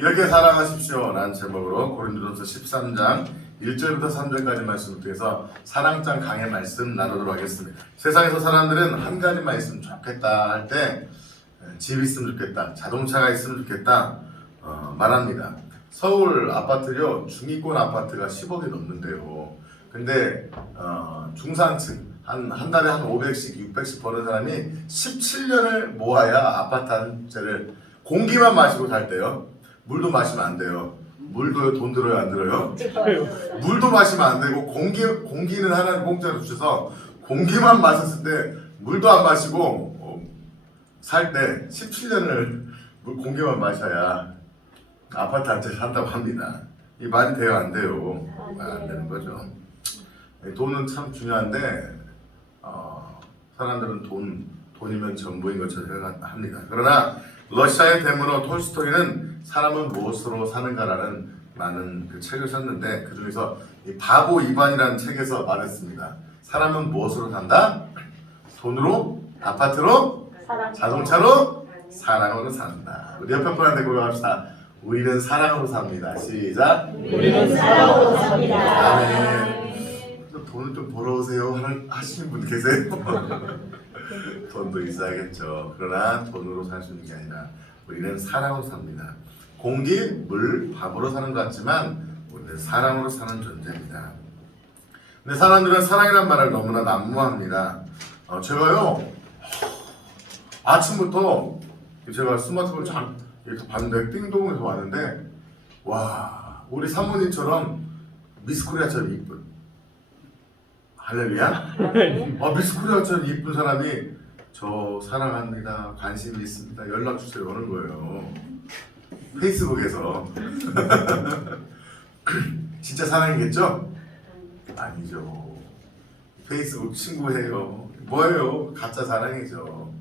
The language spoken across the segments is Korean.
이렇게 사랑하십시오 라는 제목으로 고린도전서 13장 1절부터 3절까지 말씀을 통해서 사랑장 강의 말씀 나누도록 하겠습니다. 세상에서 사람들은 한 가지만 있으면 좋겠다 할 때 집 있으면 좋겠다, 자동차가 있으면 좋겠다 말합니다. 서울 아파트요, 중위권 아파트가 10억이 넘는데요. 근데 중산층 한 달에 한 500씩 600씩 버는 사람이 17년을 모아야 아파트 한 채를 공기만 마시고 살 때요. 물도 마시면 안 돼요. 물도 돈 들어요, 안 들어요? 물도 마시면 안 되고 공기는 하나님 공짜로 주셔서 공기만 마셨을 때 물도 안 마시고 살 때 17년을 공기만 마셔야 아파트 한 채 산다고 합니다. 이 말이 돼요, 안 돼요? 안 되는 거죠. 돈은 참 중요한데 사람들은 돈이면 전부인 것처럼 생각합니다. 그러나 러시아의 데모로 톨스토이는 사람은 무엇으로 사는가라는 많은 그 책을 썼는데 그 중에서 이 바보 이반이라는 책에서 말했습니다. 사람은 무엇으로 산다? 돈으로, 아파트로, 자동차로, 사랑으로 산다. 우리 옆에 분한테 고백합시다. 우리는 사랑으로 삽니다. 시작. 우리는 사랑으로 삽니다. 아멘. 돈을 좀 벌어오세요 하시는 분 계세요? 돈도 있어야겠죠. 그러나 돈으로 살 수 있는 게 아니라 우리는 사랑으로 삽니다. 공기, 물, 밥으로 사는 것 같지만 우리는 사랑으로 사는 존재입니다. 근데 사람들은 사랑이란 말을 너무나 난무합니다. 제가요 아침부터 제가 스마트폰을 참 이렇게 봤는데 띵동에서 왔는데 와, 우리 사모님처럼 미스코리아처럼 이쁜 할렐루야? 미스코리아처럼 이쁜 사람이 저 사랑합니다, 관심이 있습니다, 연락주세요 오는 거예요. 페이스북에서. 진짜 사랑이겠죠? 아니죠. 페이스북 친구해요. 뭐예요? 가짜 사랑이죠.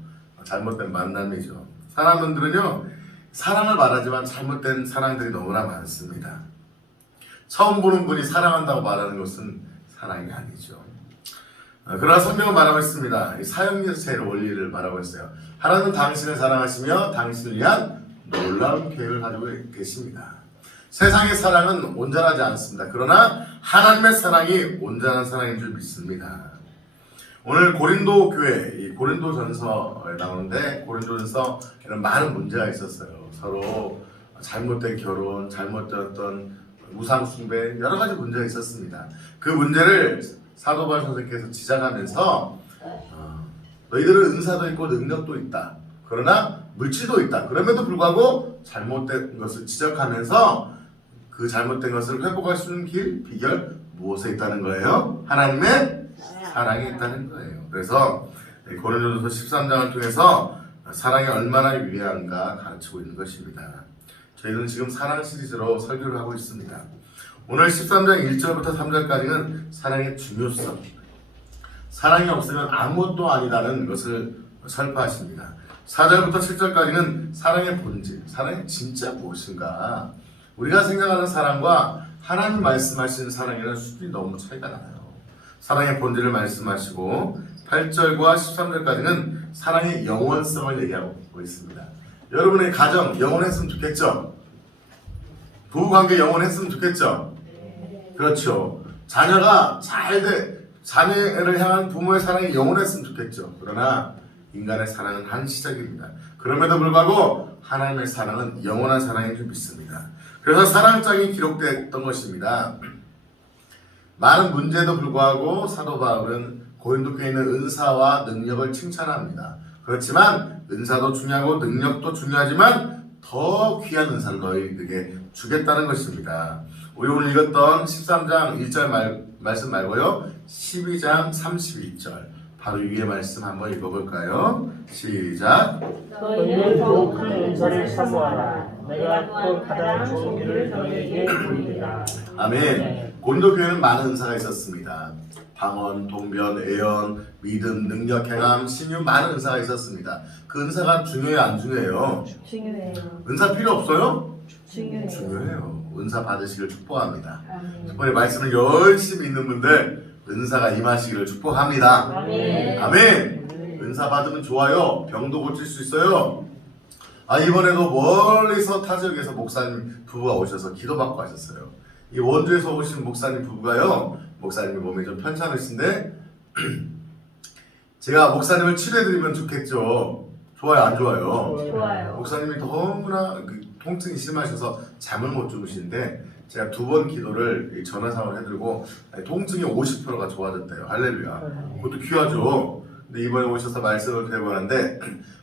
잘못된 만남이죠. 사람들은요 사랑을 말하지만 잘못된 사랑들이 너무나 많습니다. 처음 보는 분이 사랑한다고 말하는 것은 사랑이 아니죠. 그러나 성경은 말하고 있습니다. 사형제의 원리를 말하고 있어요. 하나님은 당신을 사랑하시며 당신을 위한 놀라운 계획을 가지고 계십니다. 세상의 사랑은 온전하지 않습니다. 그러나 하나님의 사랑이 온전한 사랑인 줄 믿습니다. 오늘 고린도 교회, 이 고린도전서에 나오는데 고린도전서에는 많은 문제가 있었어요. 서로 잘못된 결혼, 잘못된 우상 숭배, 여러 가지 문제가 있었습니다. 그 문제를 사도 바울 선생님께서 지적하면서 너희들은 은사도 있고 능력도 있다. 그러나 물질도 있다. 그럼에도 불구하고 잘못된 것을 지적하면서 그 잘못된 것을 회복할 수 있는 길, 비결 무엇에 있다는 거예요? 하나님의 사랑이 있다는 거예요. 그래서 고린도전서 13장을 통해서 사랑이 얼마나 위대한가 가르치고 있는 것입니다. 저희는 지금 사랑 시리즈로 설교를 하고 있습니다. 오늘 13장 1절부터 3절까지는 사랑의 중요성, 사랑이 없으면 아무것도 아니라는 것을 설파하십니다. 4절부터 7절까지는 사랑의 본질, 사랑이 진짜 무엇인가, 우리가 생각하는 사랑과 하나님 말씀하시는 사랑이라는 수준이 너무 차이가 나요. 사랑의 본질을 말씀하시고 8절과 13절까지는 사랑의 영원성을 얘기하고 있습니다. 여러분의 가정 영원했으면 좋겠죠? 부부관계 영원했으면 좋겠죠? 그렇죠. 자녀가 자녀를 향한 부모의 사랑이 영원했으면 좋겠죠. 그러나 인간의 사랑은 한시적입니다. 그럼에도 불구하고 하나님의 사랑은 영원한 사랑인 줄 믿습니다. 그래서 사랑장이 기록되었던 것입니다. 많은 문제도 불구하고 사도 바울은 고린도 교회에 있는 은사와 능력을 칭찬합니다. 그렇지만 은사도 중요하고 능력도 중요하지만 더 귀한 은사를 너희에게 주겠다는 것입니다. 우리 오늘 읽었던 13장 1절 말씀 말고요, 12장 32절 바로 위의 말씀 한번 읽어볼까요? 시작. 너희는 더욱 큰 은사를 사모하라. 내가 또 가장 좋은 일을 너희에게 보이리라. 아멘. 고린도 교회는 많은 은사가 있었습니다. 방언, 동변, 예언, 믿음, 능력, 행함, 신유, 많은 은사가 있었습니다. 그 은사가 중요해요, 안 중요해요? 중요해요. 은사 필요 없어요? 중요해요. 중요해요. 은사 받으시길 축복합니다. 이번에 말씀을 열심히 읽는 분들 은사가 임하시기를 축복합니다. 아멘. 아멘. 은사 받으면 좋아요. 병도 고칠 수 있어요. 이번에도 멀리서 타 지역에서 목사님 부부가 오셔서 기도받고 가셨어요. 이 원주에서 오신 목사님 부부가요, 목사님이 몸이 좀 편찮으신데 제가 목사님을 치료해드리면 좋겠죠. 좋아요, 안 좋아요? 좋아요. 목사님이 너무나 통증이 심하셔서 잠을 못 주무시는데 제가 2번 기도를 전화상으로 해드리고 통증이 50%가 좋아졌대요. 할렐루야. 그것도 귀하죠. 근데 이번에 오셔서 말씀을 드려보는데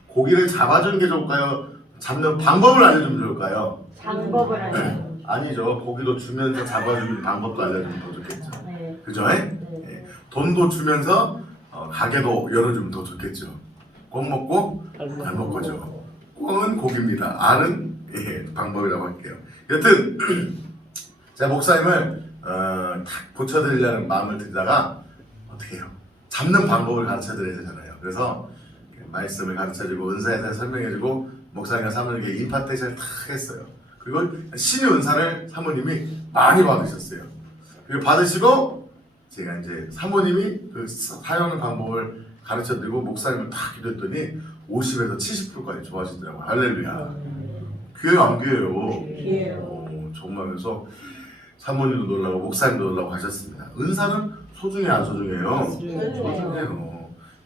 고기를 잡아주는 게 좋을까요? 잡는 방법을 알려주면 좋을까요? 방법을 알려요. 아니죠. 고기도 주면서 잡아주는 방법도 알려주면 더 좋겠죠. 네. 그죠? 네. 돈도 주면서 가게도 열어주면 더 좋겠죠. 꼭 먹고 안 먹고죠. 꽁은 고기입니다. 알은 방법이라고 할게요. 여튼 제가 목사님을 딱 고쳐드리려는 마음을 들다가 어떻게 해요? 잡는 방법을 가르쳐드려야 되잖아요. 그래서 말씀을 가르쳐주고 은사에 대해 설명해주고 목사님과 사모님에게 임파테이션을 탁 했어요. 그리고 신의 은사를 사모님이 많이 받으셨어요. 그리고 받으시고 제가 이제 사모님이 그 사용하는 방법을 가르쳐드리고 목사님을 딱 기도했더니 50에서 70%까지 좋아지더라고요. 할렐루야. 귀해요, 안 귀해요? 귀해요. 정말. 그래서 사모님도 놀라고 목사님도 놀라고 하셨습니다. 은사는 소중해, 안 소중해요? 소중해요.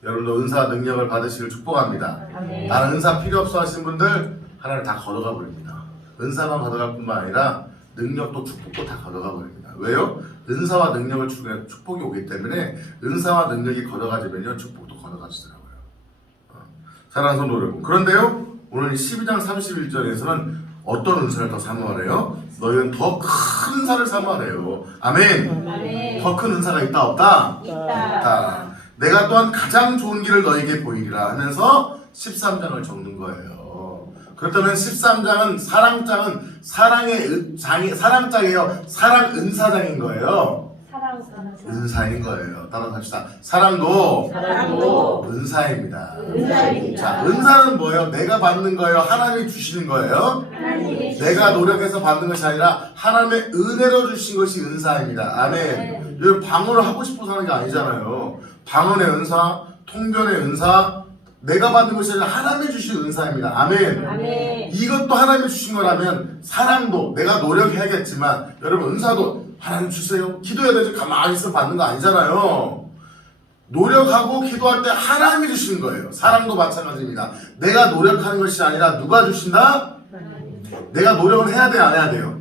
여러분도 은사 능력을 받으시길 축복합니다. 아멘. 나는 은사 필요 없어 하시는 분들 하나님 다 걷어가 버립니다. 은사만 걷어갈 뿐만 아니라 능력도 축복도 다 걷어가 버립니다. 왜요? 은사와 능력을 추구해 축복이 오기 때문에 은사와 능력이 걷어가지면요 축복도 걷어가지더라고요. 사랑하는 성도 여러분, 그런데요 오늘 12장 31절에서는 어떤 은사를 더 사모하래요? 너희는 더 큰 은사를 사모하래요. 아멘. 아멘. 더 큰 은사가 있다 없다? 있다. 내가 또한 가장 좋은 길을 너에게 보이리라 하면서 13장을 적는 거예요. 그렇다면 13장은 사랑의 장이 사랑장이에요. 사랑 은사장인 거예요. 사랑 은사인 거예요. 따라서 합시다. 사랑도 은사입니다. 은사입니다. 자, 은사는 뭐예요? 내가 받는 거예요. 하나님이 주시는 거예요. 하나님이 내가 노력해서 받는 것이 아니라 하나님의 은혜로 주신 것이 은사입니다. 아멘. 여기 방언을 하고 싶어서 하는 게 아니잖아요. 방언의 은사, 통변의 은사, 내가 받는 것이 아니라 하나님이 주신 은사입니다. 아멘. 아멘. 이것도 하나님이 주신 거라면 사랑도 내가 노력해야겠지만 여러분 은사도 하나님 주세요. 기도해야 되지 가만히 있으면 받는 거 아니잖아요. 노력하고 기도할 때 하나님이 주시는 거예요. 사랑도 마찬가지입니다. 내가 노력하는 것이 아니라 누가 주신다? 내가 노력을 해야 돼요, 안 해야 돼요?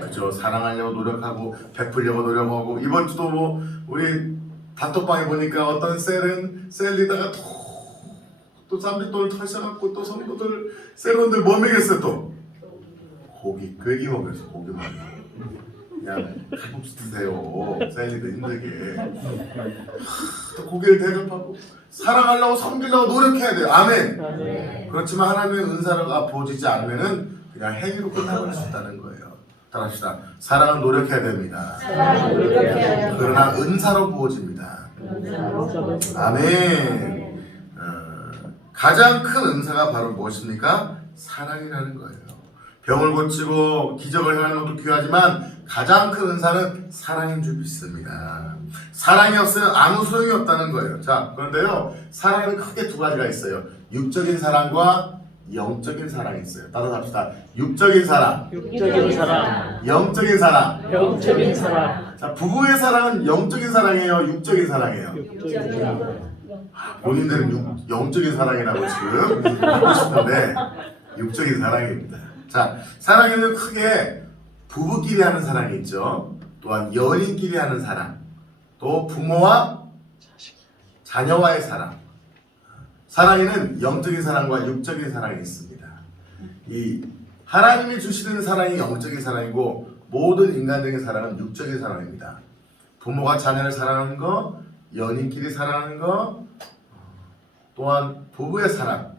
그죠. 사랑하려고 노력하고 베풀려고 노력하고 이번 주도 뭐 우리 단톡방에 보니까 어떤 셀 리더가 또 쌈짓돈을 터셔갖고 또 성도들 셀원들 뭐 먹였어요 또? 고기 먹였어. 고기 먹였어. 야, 칼국수 드세요. 셀리더 힘들게. 또 고기를 대접하고 사랑하려고 섬기려고 노력해야 돼요. 아멘. 그렇지만 하나님의 은사를 보여지지 않으면은 그냥 행위로 끝나버릴 수 있다는 거예요. 따라합시다. 사랑은 노력해야 됩니다. 그러나 은사로 부어집니다. 아멘. 가장 큰 은사가 바로 무엇입니까? 사랑이라는 거예요. 병을 고치고 기적을 행하는 것도 귀하지만 가장 큰 은사는 사랑인 줄 믿습니다. 사랑이 없으면 아무 소용이 없다는 거예요. 자, 그런데요, 사랑은 크게 2가지가 있어요. 육적인 사랑과 영적인 사랑이 있어요. 따라서 합시다. 육적인 사랑, 영적인 사랑. 자, 부부의 사랑은 영적인 사랑이에요, 육적인 사랑이에요. 본인들은 영적인 사랑이라고 지금 하고 싶은데 육적인 사랑입니다. 자, 사랑에는 크게 부부끼리 하는 사랑이 있죠. 또한 연인끼리 하는 사랑, 또 부모와 자녀와의 사랑. 사랑에는 영적인 사랑과 육적인 사랑이 있습니다. 이 하나님이 주시는 사랑이 영적인 사랑이고 모든 인간적인 사랑은 육적인 사랑입니다. 부모가 자녀를 사랑하는 거, 연인끼리 사랑하는 거, 또한 부부의 사랑,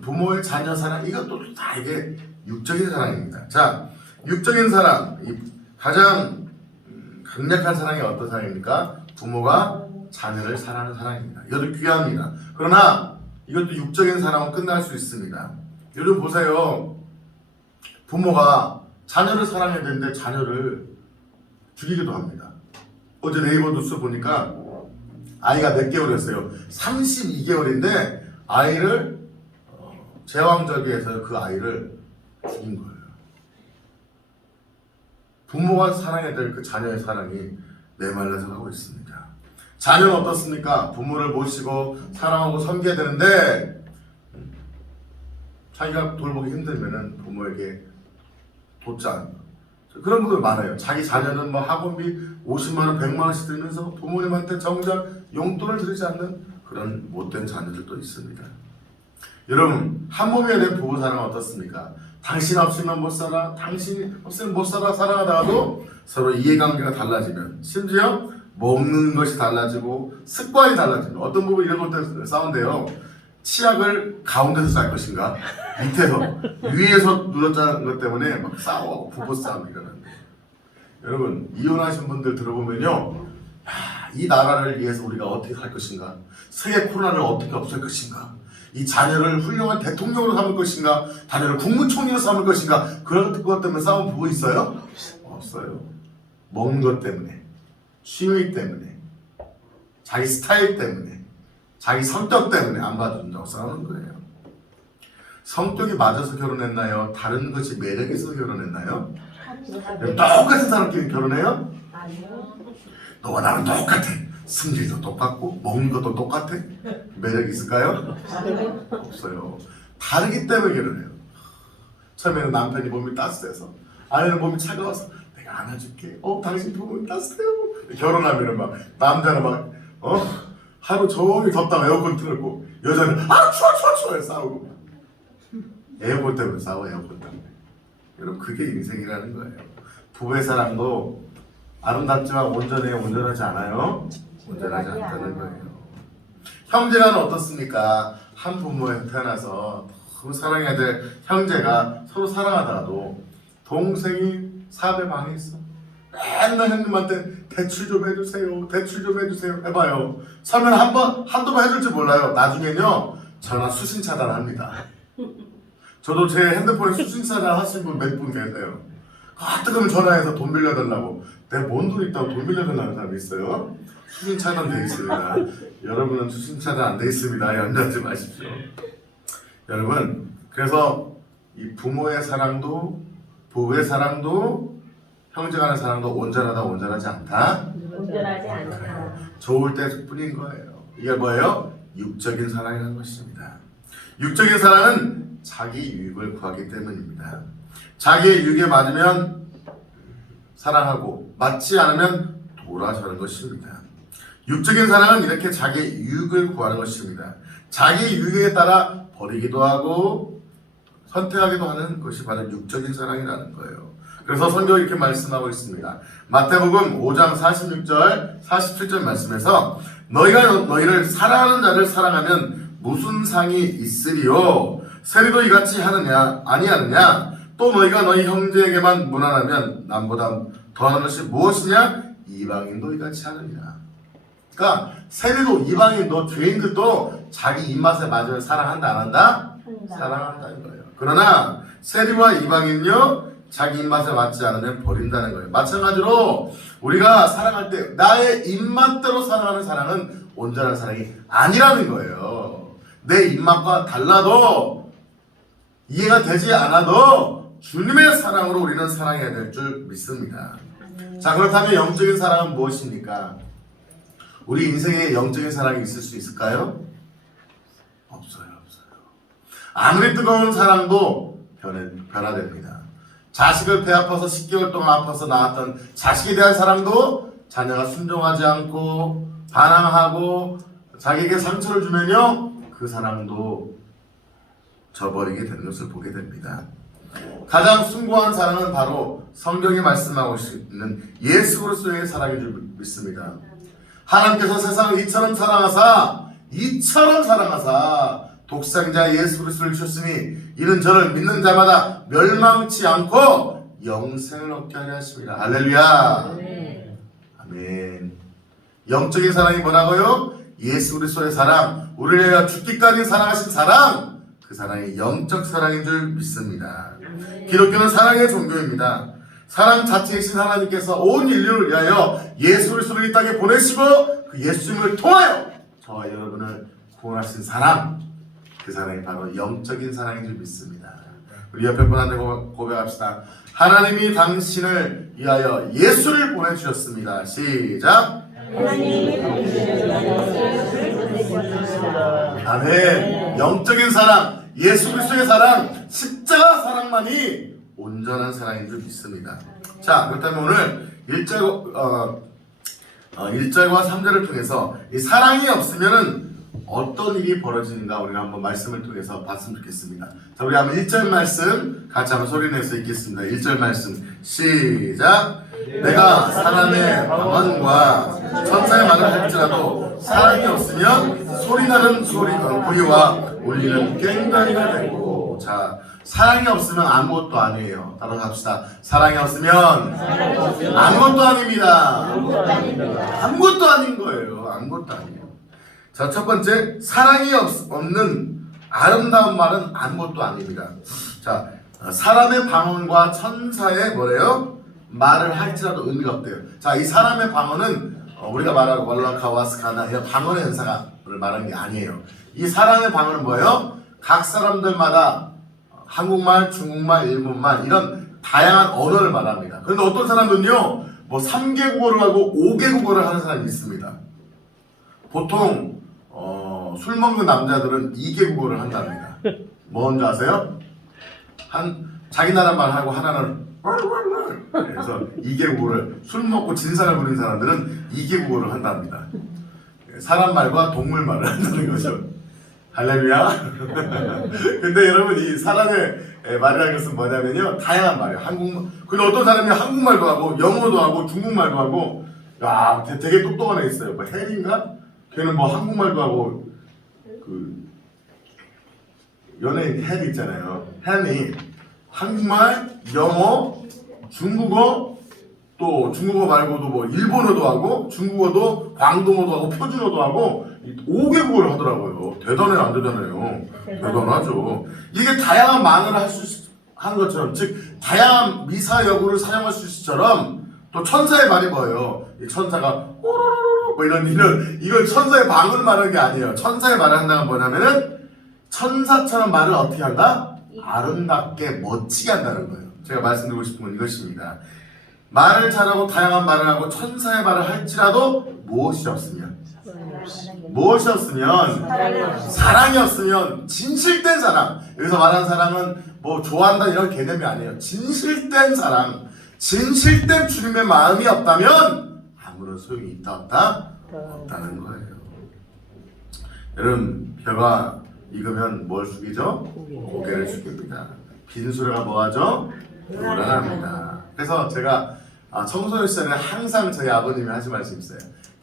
부모의 자녀 사랑, 이것도 다 이게 육적인 사랑입니다. 자, 육적인 사랑, 가장 강력한 사랑이 어떤 사랑입니까? 부모가 자녀를 사랑하는 사랑입니다. 이것도 귀합니다. 그러나 이것도 육적인 사랑은 끝날 수 있습니다. 여러분 보세요. 부모가 자녀를 사랑해야 되는데 자녀를 죽이기도 합니다. 어제 네이버 뉴스 보니까 아이가 몇 개월이었어요? 32개월인데 아이를 제왕절개에서 그 아이를 죽인 거예요. 부모가 사랑해야 될 그 자녀의 사랑이 메말라서 가고 있습니다. 자녀는 어떻습니까? 부모를 모시고 사랑하고 섬겨야 되는데 자기가 돌보기 힘들면은 부모에게 돕지 않는 그런 분들 많아요. 자기 자녀는 뭐 학원비 50만 원, 100만 원씩 들면서 부모님한테 정작 용돈을 드리지 않는 그런 못된 자녀들도 있습니다. 여러분, 한 몸이 된 부부 사랑은 어떻습니까? 당신 없으면 못 살아, 당신 없으면 못 살아 사랑하다가도 서로 이해관계가 달라지면 심지어 먹는 것이 달라지고 습관이 달라지면 어떤 부분 이런 것들 싸운대요. 치약을 가운데서 짤 것인가 밑에서 위에서 눌러짜는 것 때문에 막 싸워 부부싸움 일어나는데 여러분 이혼하신 분들 들어보면요 이 나라를 위해서 우리가 어떻게 할 것인가 세계 코로나를 어떻게 없앨 것인가 이 자녀를 훌륭한 대통령으로 삼을 것인가 자녀를 국무총리로 삼을 것인가 그런 것 때문에 싸운 부부 있어요? 없어요. 먹는 것 때문에 취미 때문에 자기 스타일 때문에 자기 성격 때문에 안 봐준다고 싸우는 거예요. 성격이 맞아서 결혼했나요? 다른 것이 매력이 있어서 결혼했나요? 똑같은 사람끼리 결혼해요? 아니요. 너와 나는 똑같아. 승질도 똑같고 먹는 것도 똑같아. 매력이 있을까요? 없어요. 다르기 때문에 결혼해요. 처음에는 남편이 몸이 따뜻해서 아내는 몸이 차가워서 내가 안아줄게. 당신 몸이 따뜻해요. 결혼하면은 막 남자는 막 하루 종일 덥다가 에어컨 틀고 여자는 추워 싸우고 에어컨 때문에 싸워 에어컨 때문에. 여러분 그게 인생이라는 거예요. 부부의 사랑도 아름답지만 온전하지 않아요. 온전하지 않다는 거예요. 형제간은 어떻습니까? 한 부모에서 태어나서 너무 사랑해야 될 형제가 서로 사랑하다가도 동생이 사업에 망했어. 맨날 형님한테 대출 좀 해주세요. 대출 좀 해주세요. 해봐요. 설명 한두 번 해줄 줄 몰라요. 나중엔요 전화 수신 차단합니다. 저도 제 핸드폰에 수신 차단 하신 분 몇 분 계세요. 가끔 전화해서 돈 빌려달라고. 내가 뭔 돈 있다고 돈 빌려달라는 사람이 있어요. 수신 차단돼 있습니다. 여러분은 수신 차단 안 돼 있습니다. 연락하지 마십시오. 여러분 그래서 이 부모의 사랑도 부부의 사랑도 형제간의 사랑도 온전하지 않다. 온전하지 않다. 좋을 때뿐인 거예요. 이게 뭐예요? 육적인 사랑이라는 것입니다. 육적인 사랑은 자기 유익을 구하기 때문입니다. 자기의 유익에 맞으면 사랑하고 맞지 않으면 돌아서는 것입니다. 육적인 사랑은 이렇게 자기의 유익을 구하는 것입니다. 자기의 유익에 따라 버리기도 하고 선택하기도 하는 것이 바로 육적인 사랑이라는 거예요. 그래서 성경이 이렇게 말씀하고 있습니다. 마태복음 5장 46절 47절 말씀에서 너희가 너희를 사랑하는 자를 사랑하면 무슨 상이 있으리요? 세리도 이같이 하느냐 아니하느냐? 또 너희가 너희 형제에게만 무난하면 남보다 더하는 것이 무엇이냐? 이방인도 이같이 하느니라. 그러니까 세리도 이방인도 죄인들도 자기 입맛에 맞으면 사랑한다 안 한다? 사랑한다는 거예요. 그러나 세리와 이방인요 자기 입맛에 맞지 않으면 버린다는 거예요. 마찬가지로 우리가 사랑할 때 나의 입맛대로 사랑하는 사랑은 온전한 사랑이 아니라는 거예요. 내 입맛과 달라도 이해가 되지 않아도 주님의 사랑으로 우리는 사랑해야 될 줄 믿습니다. 자 그렇다면 영적인 사랑은 무엇입니까? 우리 인생에 영적인 사랑이 있을 수 있을까요? 없어요. 아무리 뜨거운 사랑도 변화됩니다. 자식을 배 아파서 10개월 동안 아파서 낳았던 자식에 대한 사랑도 자녀가 순종하지 않고 반항하고 자기에게 상처를 주면요 그 사랑도 저버리게 되는 것을 보게 됩니다. 가장 숭고한 사랑은 바로 성경이 말씀하고 있는 예수 그리스도의 사랑인 줄 믿습니다. 하나님께서 세상을 이처럼 사랑하사 독생자 예수 그리스도를 주셨으니 이는 저를 믿는 자마다 멸망치 않고 영생을 얻게 하려 하십니다. 할렐루야. 아멘. 영적인 사랑이 뭐라고요? 예수 그리스도의 사랑, 우리를 위하여 죽기까지 사랑하신 사랑, 그 사랑이 영적 사랑인 줄 믿습니다. 기독교는 사랑의 종교입니다. 사랑 자체이신 하나님께서 온 인류를 위하여 예수 그리스도를 이 땅에 보내시고 그 예수님을 통하여 저와 여러분을 구원하신 사랑, 그 사랑이 바로 영적인 사랑인 줄 믿습니다. 우리 옆에 분한테 고백합시다. 하나님이 당신을 위하여 예수를 보내주셨습니다. 시작. 하나님이 당신을 위하여 예수를 보내주셨습니다. 아멘. 영적인 사랑, 예수 그리스도의 사랑, 십자가 사랑만이 온전한 사랑인 줄 믿습니다. 자, 그렇다면 오늘 1절과 3절을 통해서 이 사랑이 없으면은 어떤 일이 벌어지는가 우리가 한번 말씀을 통해서 봤으면 좋겠습니다. 자, 우리 한번 1절 말씀 같이 한번 소리내서 읽겠습니다. 1절 말씀 시작. 내가 사람의 방언과 천사의 말을 할지라도 사랑이 없으면 소리나는 소리와 울리는 꽹과리가 되고. 자, 사랑이 없으면 아무것도 아니에요. 따라서 합시다. 사랑이 없으면 아무것도 아닙니다. 아무것도 아닌 거예요. 아무것도 아니에요. 자, 첫 번째, 사랑이 없는 아름다운 말은 아무것도 아닙니다. 자, 사람의 방언과 천사의 뭐래요? 말을 할지라도 의미가 없대요. 자, 이 사람의 방언은 우리가 말하는 월라카와스카나 이런 방언의 은사를 말하는 게 아니에요. 이 사람의 방언은 뭐예요? 각 사람들마다 한국말, 중국말, 일본말 이런 다양한 언어를 말합니다. 그런데 어떤 사람들은요, 뭐 3개 국어를 하고 5개 국어를 하는 사람이 있습니다. 보통 술 먹는 남자들은 2개 국어를 한답니다. 뭔지 아세요? 자기 나라 말하고 하나는 그래서 2개 국어를, 술 먹고 진상을 부린 사람들은 2개 국어를 한답니다. 사람 말과 동물 말을 한다는 거죠. 할렐루야. 근데 여러분, 이 사람의 말이라는 것은 뭐냐면요, 다양한 말이에요. 근데 어떤 사람이 한국말도 하고 영어도 하고 중국말도 하고, 야, 되게 똑똑한 애 있어요. 뭐 혜리인가? 걔는 뭐 한국말도 하고, 그 연예인 혜리 있잖아요. 혜리 한국말, 영어, 중국어, 또 중국어 말고도 뭐 일본어도 하고 중국어도 광동어도 하고 표준어도 하고 5개 국어를 하더라고요. 대단해요, 안 대단해요? 대단하죠. 이게 다양한 말을 하는 것처럼, 즉 다양한 미사여구를 사용할 수 있을처럼, 또 천사의 말이 뭐예요? 이 천사가 뭐 이건 천사의 방언을 말하는 게 아니에요. 천사의 말을 한다는 건 뭐냐면은 천사처럼 말을 어떻게 한다? 아름답게 멋지게 한다는 거예요. 제가 말씀드리고 싶은 건 이것입니다. 말을 잘하고 다양한 말을 하고 천사의 말을 할지라도 무엇이 없으면 사랑이 없으면 진실된 사랑, 여기서 말하는 사랑은 뭐 좋아한다 이런 개념이 아니에요. 진실된 사랑, 진실된 주님의 마음이 없다면 아무런 소용이 있다 없다? 없다는 거예요. 여러분, 벼가 익으면 뭘 숙이죠? 고개를 숙입니다. 빈수레가 뭐하죠? 돌아갑니다. 그래서 제가 청소년 시절에 항상 저희 아버님이 하신 말씀이 있어요.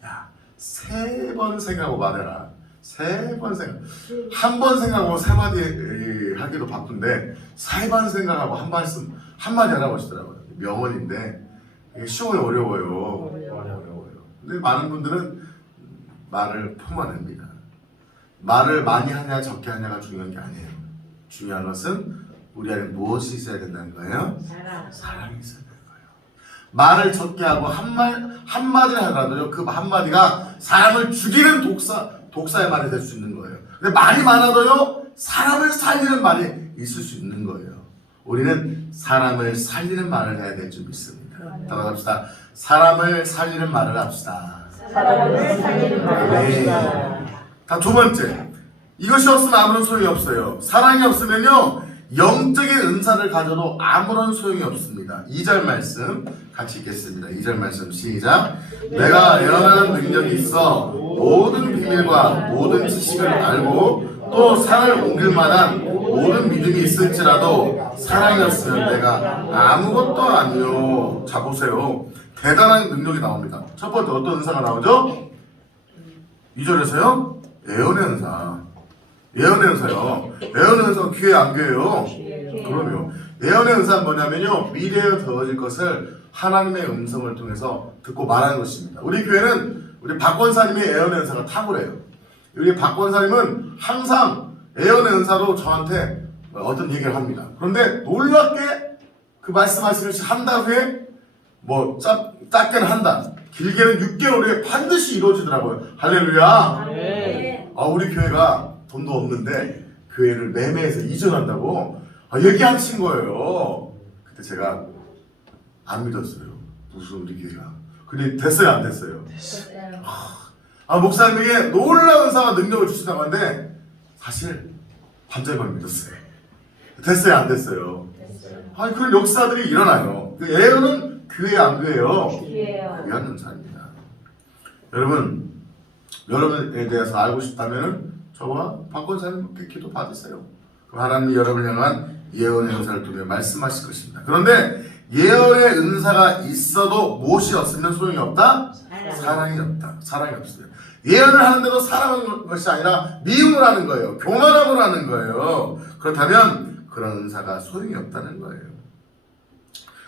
야, 3번 생각하고 말해라. 3번 생각. 한 번 생각하고 3마디 하기도 바쁜데 3번 생각하고 한마디 하라고 하시더라고요. 명언인데 이게 쉬워요, 어려워요? 어려워요. 근데 많은 분들은 말을 품어냅니다. 말을 많이 하냐 적게 하냐가 중요한 게 아니에요. 중요한 것은 우리 안에 무엇이 있어야 된다는 거예요? 사랑이 있어야 되는 거예요. 말을 적게 하고 한마디를 하더라도요, 그 한마디가 사람을 죽이는 독사의 말이 될 수 있는 거예요. 근데 말이 많아도요, 사람을 살리는 말이 있을 수 있는 거예요. 우리는 사람을 살리는 말을 해야 될 줄 믿습니다. 따라갑시다. 사람을 살리는 말을 합시다. 사람을 살리는 말을 합시다. 다 두 번째, 이것이 없으면 아무런 소용이 없어요. 사랑이 없으면요, 영적인 은사를 가져도 아무런 소용이 없습니다. 2절 말씀 같이 읽겠습니다. 2절 말씀 시작. 내가 예언하는 능력이 있어 모든 비밀과 모든 지식을 알고 또 산을 옮길 만한 모든 믿음이 있을지라도 사랑이 없으면 내가 아무것도 아니요. 자, 보세요. 대단한 능력이 나옵니다. 첫 번째 어떤 은사가 나오죠? 2절에서요. 예언의 은사. 예언의 은사요. 예언의 은사가 귀에 안 귀해요? 그럼요. 예언의 은사는 뭐냐면요, 미래에 되어질 것을 하나님의 음성을 통해서 듣고 말하는 것입니다. 우리 교회는 우리 박 권사님의 예언의 은사가 탁월해요. 우리 박 권사님은 항상 예언의 은사로 저한테 어떤 얘기를 합니다. 그런데 놀랍게 그 말씀하시는 한 달 후에 뭐 짧게는 한 달, 길게는 6개월 후에 반드시 이루어지더라고요. 할렐루야. 우리 교회가 돈도 없는데 교회를 매매해서 이전한다고 얘기하신 거예요. 그때 제가 안 믿었어요. 무슨 우리 교회가. 근데 됐어요, 안 됐어요? 목사님에게 놀라운 은사와 능력을 주신다고 하는데 사실 반절만 믿었어요. 됐어요, 안 됐어요? 그런 역사들이 일어나요. 그 예언은 교회 안 교회요? 귀한 은사입니다. 여러분에 대해서 알고 싶다면 저와 박권사님께 기도 받으세요. 그럼 하나님이 여러분을 향한 예언의 은사를 통해 말씀하실 것입니다. 그런데 예언의 은사가 있어도 무엇이 없으면 소용이 없다? 사랑이 없다. 사랑이 없어요. 예언을 하는데도 사랑하는 것이 아니라 미움을 하는 거예요. 교만함을 하는 거예요. 그렇다면 그런 은사가 소용이 없다는 거예요.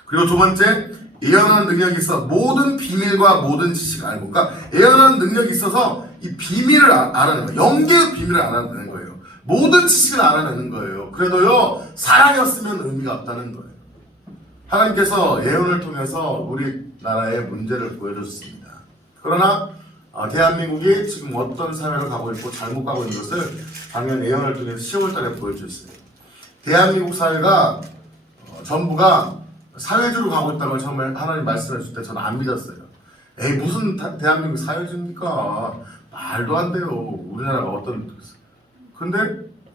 그리고 두 번째, 예언하는 능력이 있어 모든 비밀과 모든 지식을 알고, 그러니까 예언하는 능력이 있어서 이 비밀을 알아내는 거예요. 영계의 비밀을 알아내는 거예요. 모든 지식을 알아내는 거예요. 그래도요, 사랑이 없으면 의미가 없다는 거예요. 하나님께서 예언을 통해서 우리나라의 문제를 보여줬습니다. 그러나 대한민국이 지금 어떤 사회를 가고 있고 잘못 가고 있는 것을 작년 예언을 통해서 10월 달에 보여줬어요. 대한민국 사회가 전부가 사회주의로 가고 있다고 처음에 하나님 말씀해 줄 때 저는 안 믿었어요. 에이, 무슨 대한민국 사회주의입니까? 말도 안 돼요. 우리나라가 어떤. 근데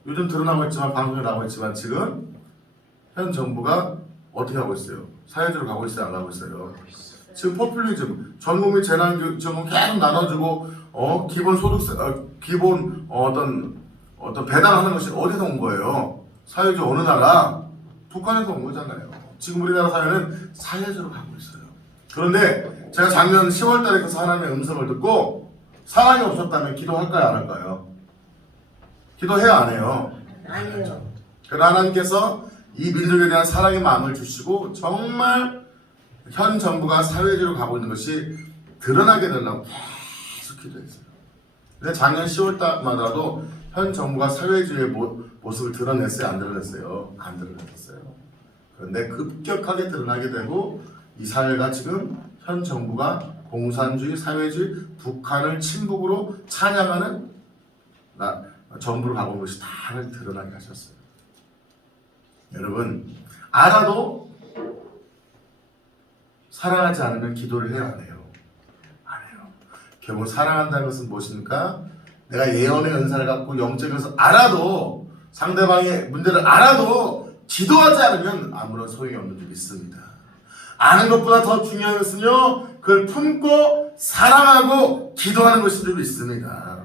요즘 드러나고 있지만, 방송에 나오고 있지만 지금 현 정부가 어떻게 하고 있어요? 사회주의로 가고 있어요? 안 가고 있어요? 지금 포퓰리즘, 전 국민 재난지원금 계속 나눠주고, 기본 소득세, 기본 어떤 배당하는 것이 어디서 온 거예요? 사회주의 어느 나라? 북한에서 온 거잖아요. 지금 우리나라 사회는 사회주의로 가고 있어요. 그런데 제가 작년 10월달에 그 하나님의 음성을 듣고 사랑이 없었다면 기도할까요, 안 할까요? 기도해요, 안 해요? 안 해요. 그러나 하나님께서 이 민족에 대한 사랑의 마음을 주시고 정말 현 정부가 사회주의로 가고 있는 것이 드러나게 되려고 계속 기도했어요. 근데 작년 10월달마다도 현 정부가 사회주의의 모습을 드러냈어요, 안 드러냈어요? 안 드러냈어요. 그런데 급격하게 드러나게 되고 이 사회가 지금 현 정부가 공산주의, 사회주의, 북한을 친북으로 찬양하는 정부를 가고 있는 것이 다 드러나게 하셨어요. 여러분, 알아도 사랑하지 않으면 기도를 해야 안 해요? 안 해요. 결국 사랑한다는 것은 무엇입니까? 내가 예언의 은사를 갖고 영적인 것을 알아도, 상대방의 문제를 알아도 기도하지 않으면 아무런 소용이 없는 줄 믿습니다. 아는 것보다 더 중요한 것은요, 그걸 품고 사랑하고 기도하는 것인 줄 믿습니다.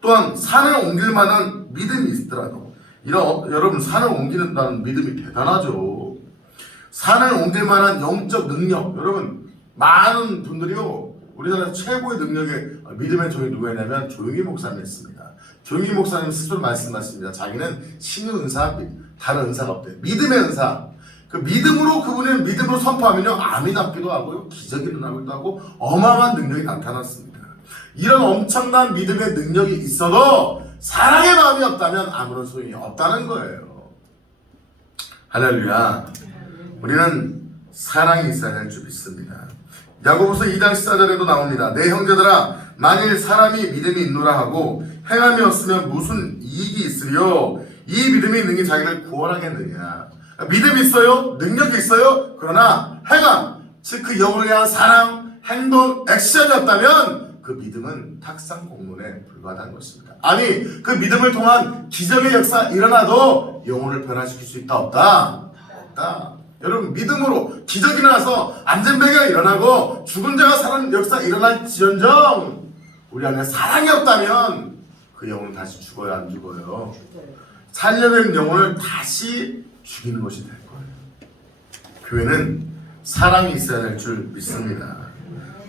또한 산을 옮길 만한 믿음이 있더라도, 여러분, 산을 옮기는다는 믿음이 대단하죠. 산을 옮길 만한 영적 능력, 여러분, 많은 분들이요, 우리나라 최고의 능력의 믿음의 종이 누구였냐면 조용희 목사님이었습니다. 조용희 목사님 스스로 말씀하십니다. 자기는 신의 은사, 다른 은사가 없대요. 믿음의 은사. 그 믿음으로, 그분의 믿음으로 선포하면요, 암이 낫기도 하고요, 기적이 일어나기도 하고 어마어마한 능력이 나타났습니다. 이런 엄청난 믿음의 능력이 있어도 사랑의 마음이 없다면 아무런 소용이 없다는 거예요. 할렐루야. 우리는 사랑이 있어야 할 줄 믿습니다. 야고보서 2장 14절에도 나옵니다. 내 형제들아, 만일 사람이 믿음이 있노라 하고 행함이 없으면 무슨 이익이 있으리요? 이 믿음이 있는 게 자기를 구원하겠느냐? 믿음이 있어요, 능력이 있어요. 그러나 행함, 즉 그 영혼을 향한 사랑, 행동, 액션이 없다면 그 믿음은 탁상 공론에 불과하다는 것입니다. 아니, 그 믿음을 통한 기적의 역사 일어나도 영혼을 변화시킬 수 있다, 없다? 없다. 여러분, 믿음으로 기적이 일어나서 안전벨기가 일어나고 죽은 자가 사는 역사 일어날지언정 우리 안에 사랑이 없다면 그 영혼은 다시 죽어요, 안 죽어요? 살려낸 영혼을 다시 죽이는 것이 될 거예요. 교회는 사랑이 있어야 될 줄 믿습니다.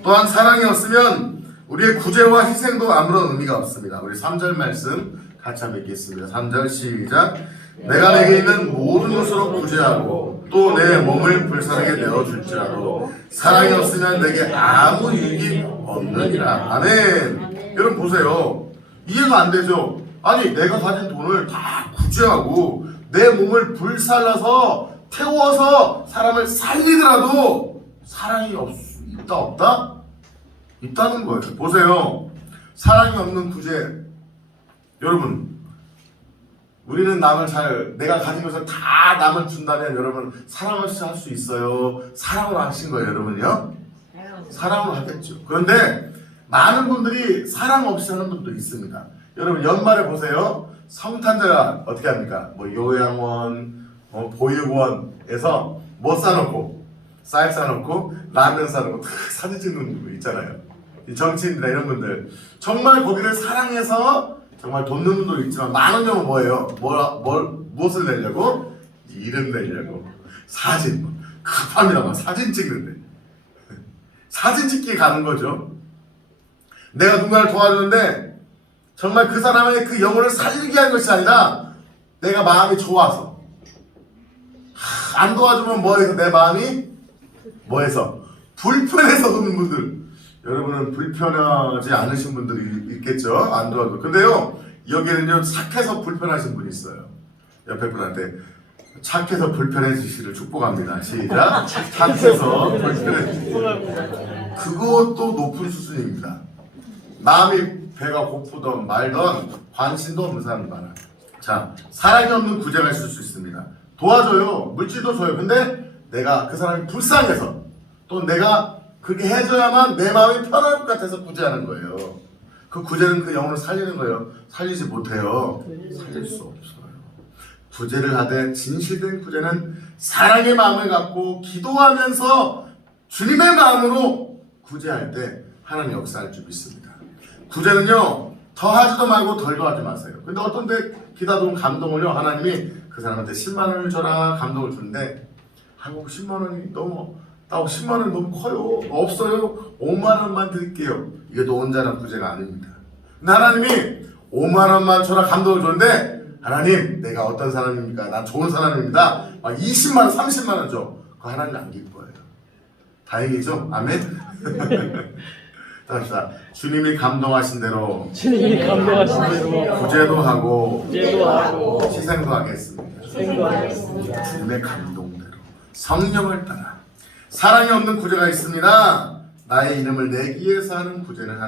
또한 사랑이 없으면 우리의 구제와 희생도 아무런 의미가 없습니다. 우리 3절 말씀 같이 한번 읽겠습니다. 3절 시작. 내가 내게 있는 모든 것으로 구제하고 또 내 몸을 불쌍하게 내어줄지라도 사랑이 없으면 내게 아무 유익이 없느니라. 아멘. 여러분 보세요. 이해가 안 되죠? 아니, 내가 가진 돈을 다 구제하고 내 몸을 불살라서 태워서 사람을 살리더라도 사랑이 있다, 없다? 있다는 거예요. 보세요. 사랑이 없는 구제. 여러분, 우리는 남을 내가 가진 것을 다 남을 준다면 여러분 사랑 없이 할 수 있어요? 사랑으로 하신 거예요, 여러분요? 사랑으로 하겠죠. 그런데 많은 분들이 사랑 없이 하는 분도 있습니다. 여러분 연말에 보세요. 성탄절 어떻게 합니까? 뭐 요양원, 보육원에서 뭐 싸놓고 쌀 싸놓고 라면 싸놓고 사진 찍는 분 있잖아요. 이 정치인이나 이런 분들 정말 거기를 사랑해서 정말 돕는 분도 있지만 많은 경우 뭐예요? 무엇을 내려고? 이름 내려고 사진 급합니다. 막 사진 찍는데 사진 찍기에 가는 거죠. 내가 누군가를 도와주는데 정말 그 사람의 그 영혼을 살리게 한 것이 아니라 내가 마음이 좋아서 안 도와주면 뭐해서 내 마음이 뭐해서 불편해서 돕는 분들 여러분은 불편하지 않으신 분들이 있겠죠. 안 도와도. 근데요 여기는요 착해서 불편하신 분이 있어요. 옆에 분한테 착해서 불편해지시를 축복합니다. 시작. 착해서 불편해지시를. 그것도 높은 수준입니다. 마음이 배가 고프던 말던 관심도 없는 사람이 많아요. 자, 사랑이 없는 구제가 있을 수 있습니다. 도와줘요. 물질도 줘요. 근데 내가 그 사람이 불쌍해서 또 내가 그렇게 해줘야만 내 마음이 편할 것 같아서 구제하는 거예요. 그 구제는 그 영혼을 살리는 거예요. 살리지 못해요. 살릴 수 없어요. 구제를 하되 진실된 구제는 사랑의 마음을 갖고 기도하면서 주님의 마음으로 구제할 때 하나님 역사할 줄 믿습니다. 구제는요 더 하지도 말고 덜도 하지 마세요. 근데 어떤 데 기다도 감동을요 하나님이 그 사람한테 10만 원을 줘라 감동을 주는데 한국 10만 원이 너무 10만 원이 너무 커요. 없어요. 5만 원만 드릴게요. 이게 또 온전한 구제가 아닙니다. 근데 하나님이 5만 원만 줘라 감동을 주는데 하나님 내가 어떤 사람입니까? 난 좋은 사람입니다. 막 20만 원 30만 원 줘. 그거 하나님 안 기뻐해요. 다행이죠? 아멘? 합시다. 주님이 감동하신 대로 주님이 감동하신 대로 구제도 하고 희생도 하겠습니다. 생각하겠습니다. 주님의 감동대로 성령을 따라 사랑이 없는 구제가 있습니다. 나의 이름을 내기 위해서 하는 구제는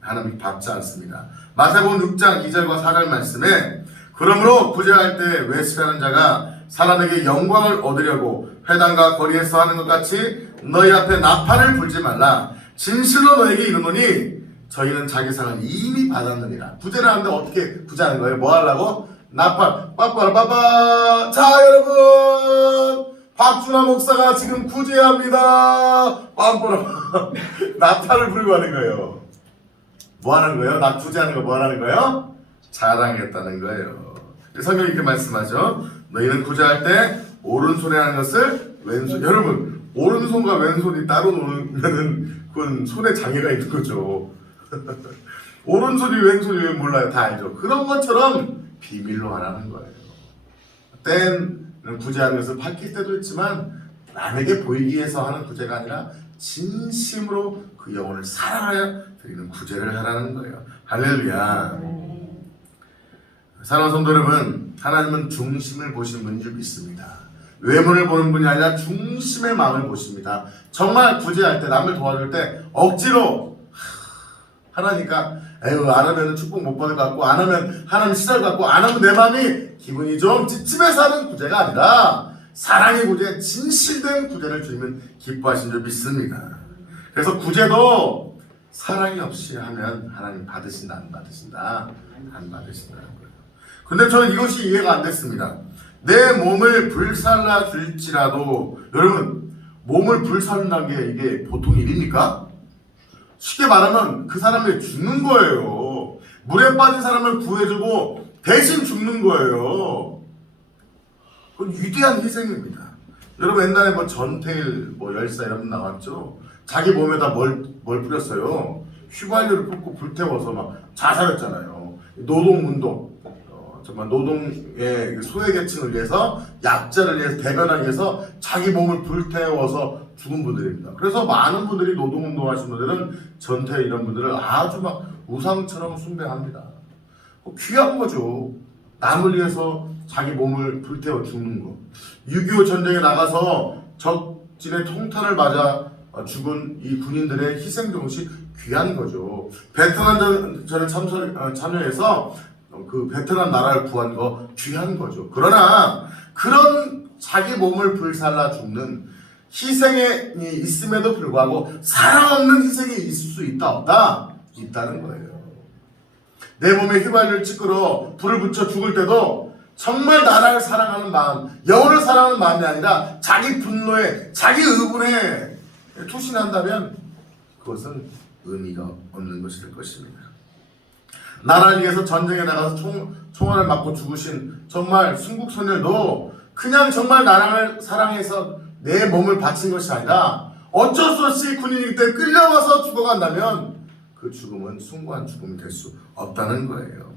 하나님이 받지 않습니다. 마태복음 6장 2절과 4절 말씀에 그러므로 구제할 때 외식하는 자가 사람에게 영광을 얻으려고 회당과 거리에서 하는 것 같이 너희 앞에 나팔을 불지 말라. 진실로 너에게 이르노니 저희는 자기 상을 이미 받았느니라. 구제를 하는데 어떻게 구제하는 거예요? 뭐 하려고? 나팔 빠빠라빠빠. 자 여러분 박준하 목사가 지금 구제합니다. 빠빠라. 나팔을 불고 하는 거예요. 뭐 하는 거예요? 나 구제하는 거 뭐 하는 거예요? 자랑했다는 거예요. 성경이 이렇게 말씀하죠. 너희는 구제할 때 오른손에 하는 것을 왼손. 여러분 오른손과 왼손이 따로 노면은 그건 손에 장애가 있는 거죠. 오른손이 왼손이 왜 몰라요? 다 알죠. 그런 것처럼 비밀로 하라는 거예요. 때는 구제하는 것을 밝힐 때도 있지만 남에게 보이기 위해서 하는 구제가 아니라 진심으로 그 영혼을 사랑하여 드리는 구제를 하라는 거예요. 할렐루야. 사랑하는 성도 여러분, 하나님은 중심을 보시는 분인 줄 믿습니다. 외모를 보는 분이 아니라 중심의 마음을 보십니다. 정말 구제할 때 남을 도와줄 때 억지로 하라니까 에휴 안 하면 축복 못 받을 것 같고 안 하면 하나님 시절 같고 안 하면 내 마음이 기분이 좀 찝찝해서 하는 구제가 아니라 사랑의 구제, 진실된 구제를 주님은 기뻐하신 줄 믿습니다. 그래서 구제도 사랑이 없이 하면 하나님 받으신다 안 받으신다? 안 받으신다는 거예요. 근데 저는 이것이 이해가 안 됐습니다. 내 몸을 불살라 줄지라도 여러분 몸을 불살른다는 게 이게 보통 일입니까? 쉽게 말하면 그 사람이 죽는 거예요. 물에 빠진 사람을 구해주고 대신 죽는 거예요. 그건 위대한 희생입니다. 여러분 옛날에 뭐 전태일 열사 이런 분 나왔죠. 자기 몸에다 뭘 뿌렸어요. 휘발유를 붓고 불태워서 막 자살했잖아요. 노동운동. 정말 노동의 소외계층을 위해서 약자를 위해서 대변하기 위해서 자기 몸을 불태워서 죽은 분들입니다. 그래서 많은 분들이 노동운동 하시는 분들은 전태 이런 분들을 아주 막 우상처럼 숭배합니다. 귀한 거죠. 남을 위해서 자기 몸을 불태워 죽는 거. 6.25 전쟁에 나가서 적진의 통탄을 맞아 죽은 이 군인들의 희생정신 귀한 거죠. 베트남전에 참여해서 그 베트남 나라를 구한 거 귀한 거죠. 그러나 그런 자기 몸을 불살라 죽는 희생이 있음에도 불구하고 사랑 없는 희생이 있을 수 있다 없다? 있다는 거예요. 내 몸에 휘발유를 찌끄러 불을 붙여 죽을 때도 정말 나라를 사랑하는 마음, 영혼을 사랑하는 마음이 아니라 자기 분노에, 자기 의분에 투신한다면 그것은 의미가 없는 것이 될 것입니다. 나라를 위해서 전쟁에 나가서 총알을 맞고 죽으신 정말 순국선열도 그냥 정말 나라를 사랑해서 내 몸을 바친 것이 아니라 어쩔 수 없이 군인이기 때문에 끌려와서 죽어간다면 그 죽음은 숭고한 죽음이 될 수 없다는 거예요.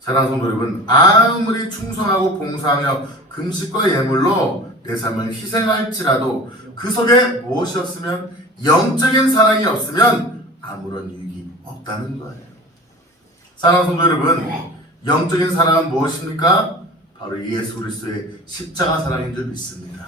사랑하는 성도 여러분, 아무리 충성하고 봉사하며 금식과 예물로 내 삶을 희생할지라도 그 속에 무엇이 없으면, 영적인 사랑이 없으면 아무런 유익이 없다는 거예요. 사랑하는 성도 여러분, 영적인 사랑은 무엇입니까? 바로 예수 그리스도의 십자가 사랑인 줄 믿습니다.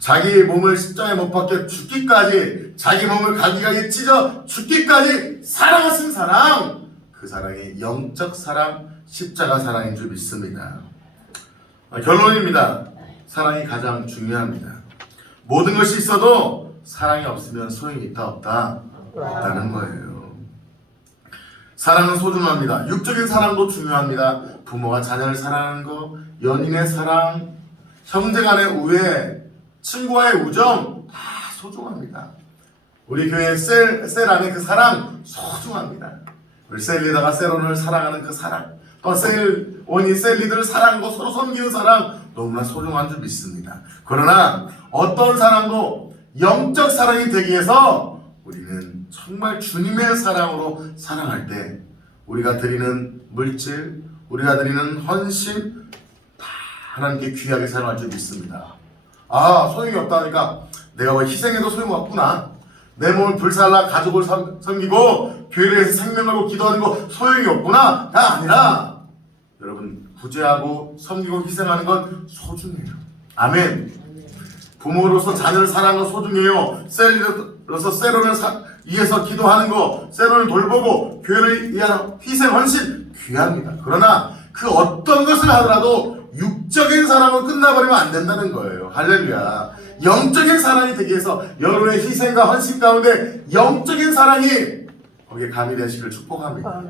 자기 몸을 십자가에 못 박혀 죽기까지, 자기 몸을 갈기갈기 찢어 죽기까지 사랑하신 사랑, 그 사랑이 영적 사랑, 십자가 사랑인 줄 믿습니다. 결론입니다. 사랑이 가장 중요합니다. 모든 것이 있어도 사랑이 없으면 소용이 있다 없다? 없다는 거예요. 사랑은 소중합니다. 육적인 사랑도 중요합니다. 부모가 자녀를 사랑하는 거, 연인의 사랑, 형제 간의 우애, 친구와의 우정 다 소중합니다. 우리 교회 셀 안에 그 사랑 소중합니다. 우리 셀 리더가 셀원을 사랑하는 그 사랑, 또 셀원이 셀 리더를 사랑하고 서로 섬기는 사랑 너무나 소중한 줄 믿습니다. 그러나 어떤 사랑도 영적 사랑이 되기 위해서 우리는 정말 주님의 사랑으로 사랑할 때 우리가 드리는 물질, 우리가 드리는 헌신 다 하나님께 귀하게 사랑할 줄 믿습니다. 아, 소용이 없다니까 내가 왜 희생해도 소용없구나. 내 몸을 불살라 가족을 섬기고 교회를 위해서 생명 걸고 기도하는 거 소용이 없구나. 가 아니라 여러분, 구제하고 섬기고 희생하는 건 소중해요. 아멘. 부모로서 자녀를 사랑하는 건 소중해요. 셀리로서 세론을 위해서 기도하는 거, 세론을 돌보고 교회를 위한 희생 헌신 귀합니다. 그러나 그 어떤 것을 하더라도 육적인 사랑으로 끝나버리면 안 된다는 거예요. 할렐루야. 영적인 사랑이 되기 위해서 여러분의 희생과 헌신 가운데 영적인 사랑이 거기에 가미되시기를 축복합니다.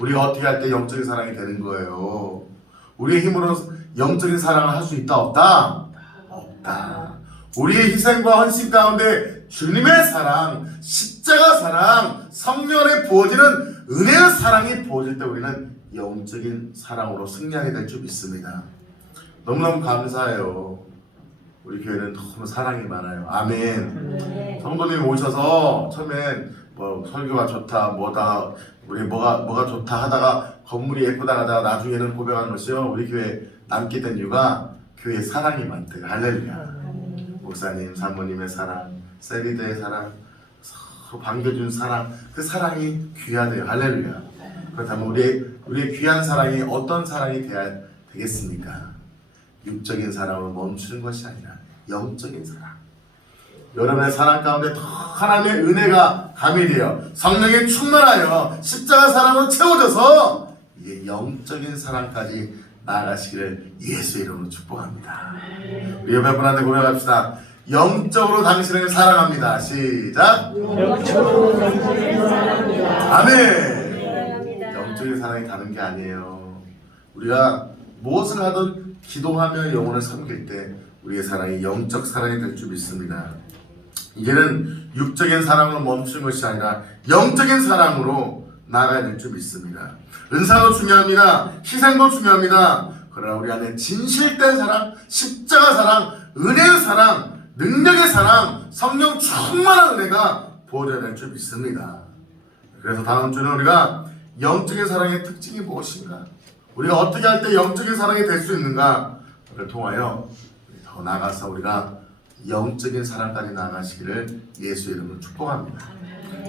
우리가 어떻게 할 때 영적인 사랑이 되는 거예요? 우리의 힘으로 영적인 사랑을 할 수 있다 없다? 없다. 우리의 희생과 헌신 가운데 주님의 사랑, 십자가 사랑, 성령에 부어지는 은혜의 사랑이 부어질 때 우리는 영적인 사랑으로 승리하게 될 줄 믿습니다. 너무너무 감사해요. 우리 교회는 너무 사랑이 많아요. 아멘. 성도님 오셔서 처음엔 뭐 설교가 좋다, 뭐다, 우리 뭐가 좋다 하다가 건물이 예쁘다 하다가 나중에는 고백하는 것이요. 우리 교회 남게 된 이유가 교회 사랑이 많대요. 할렐루야. 목사님, 사모님의 사랑, 셀리더의 사랑, 서로 반겨준 사랑, 그 사랑이 귀하대요. 할렐루야. 그렇다면 우리의 귀한 사랑이 어떤 사랑이 돼야 되겠습니까? 육적인 사랑으로 멈추는 것이 아니라 영적인 사랑. 여러분의 사랑 가운데 더 하나님의 은혜가 가미되어 성령에 충만하여 십자가 사랑으로 채워져서 이게 영적인 사랑까지 나아가시기를 예수의 이름으로 축복합니다. 우리 옆에 분한테 고백합시다. 영적으로 당신을 사랑합니다. 시작. 영적으로 당신을 사랑합니다. 아멘. 영적인 사랑이 다른 게 아니에요. 우리가 무엇을 하든 기도하며 영혼을 섬길 때 우리의 사랑이 영적 사랑이 될 줄 믿습니다. 이제는 육적인 사랑으로 멈추는 것이 아니라 영적인 사랑으로 나아가야 될 줄 믿습니다. 은사도 중요합니다. 희생도 중요합니다. 그러나 우리 안에 진실된 사랑, 십자가 사랑, 은혜의 사랑, 능력의 사랑, 성령 충만한 은혜가 부어져야 될 줄 믿습니다. 그래서 다음 주는 우리가 영적인 사랑의 특징이 무엇인가? 우리가 어떻게 할 때 영적인 사랑이 될 수 있는가를 통하여 더 나아가서 우리가 영적인 사랑까지 나아가시기를 예수의 이름으로 축복합니다.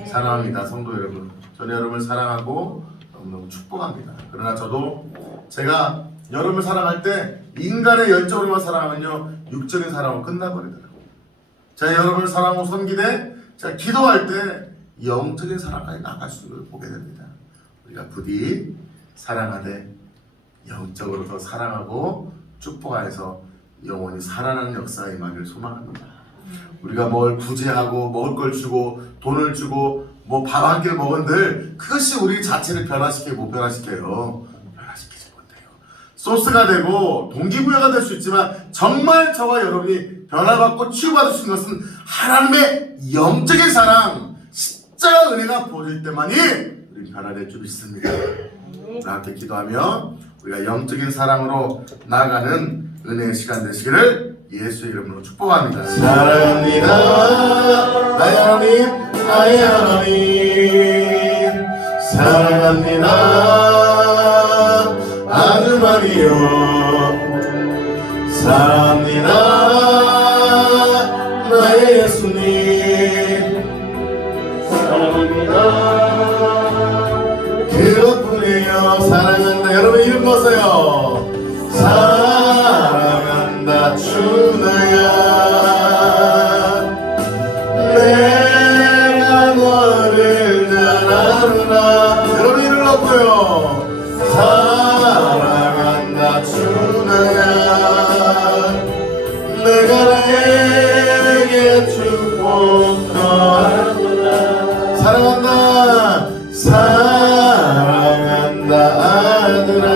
사랑합니다. 성도 여러분, 저는 여러분을 사랑하고 너무너무 축복합니다. 그러나 저도 제가 여러분을 사랑할 때 인간의 열정으로만 사랑하면요 육적인 사랑으로 끝나버리더라고요. 제가 여러분을 사랑하고 섬기되 제가 기도할 때 영적인 사랑까지 나아갈 수 있는 걸 보게 됩니다. 우리가 부디 사랑하되 영적으로 더 사랑하고 축복하여서 영원히 살아나는 역사가 임하기를 소망합니다. 우리가 뭘 구제하고 먹을 걸 주고 돈을 주고 뭐 밥 한 끼를 먹은들 그것이 우리 자체를 변화시키고 못 변화시켜요. 변화시키지 못해요. 소스가 되고 동기부여가 될 수 있지만 정말 저와 여러분이 변화받고 치유받을 수 있는 것은 하나님의 영적인 사랑, 십자가 은혜가 부어질 때만이 우리 변화될 줄 믿습니다. 함께 기도하며 우리가 영적인 사랑으로 나아가는 은혜의 시간 되시기를 예수의 이름으로 축복합니다. 사랑합니다. 나의 하나님, 나의 하나님. 사랑합니다. 아들 마리오. 사랑합니다. 나의 예수님. 사랑합니다. 그렇군요. 사랑한다. 여러분 이름 넣으세요. 사랑한다 주나야 내가 너를 잘 아노라. 여러분 이름 넣고요. 사랑한다 주나야 내가 내게 축복 더하노라. 사랑한다 사랑한다 아들아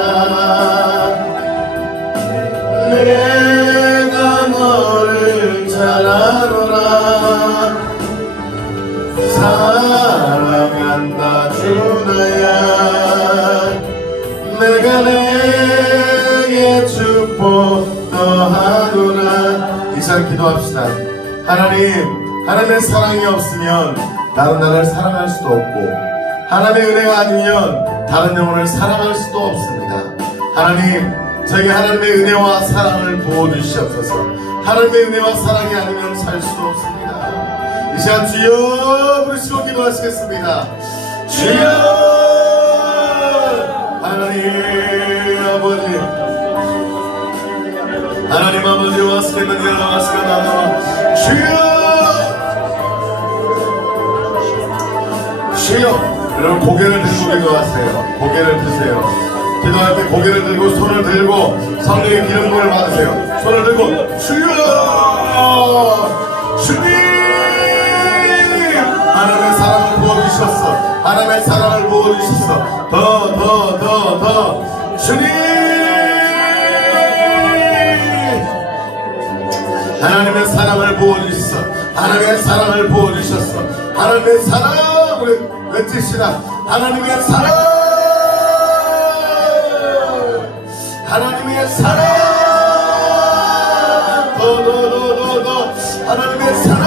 내가 너를 잘 아노라. 사랑한다 주나야 내가 내게 축복 더하노라. 이 시간 기도합시다. 하나님의 사랑이 없으면 다른 나라를 사랑할 수도 없고 하나님의 은혜가 아니면 다른 영혼을 사랑할 수도 없습니다. 하나님, 저에게 하나님의 은혜와 사랑을 부어주시옵소서. 하나님의 은혜와 사랑이 아니면 살 수 없습니다. 이 시간 주여 부르시고 기도하시겠습니다. 주여 하나님 아버지, 하나님 아버지와 스테는 일어나시가 나와 주여. 여러분 고개를 들고 기도하세요. 고개를 드세요. 기도할 때 고개를 들고 손을 들고 성령의 기름 부음을 받으세요. 손을 들고 주여 주님 하나님의 사랑을 부어주셨어. 하나님의 사랑을 부어주셨어. 더 주님 하나님의 사랑을 부어주셨어. 하나님의 사랑을 부어주셨어. 하나님의 사랑을 외치시라. 하나님의 사랑 하나님의 사랑 더 하나님의 사랑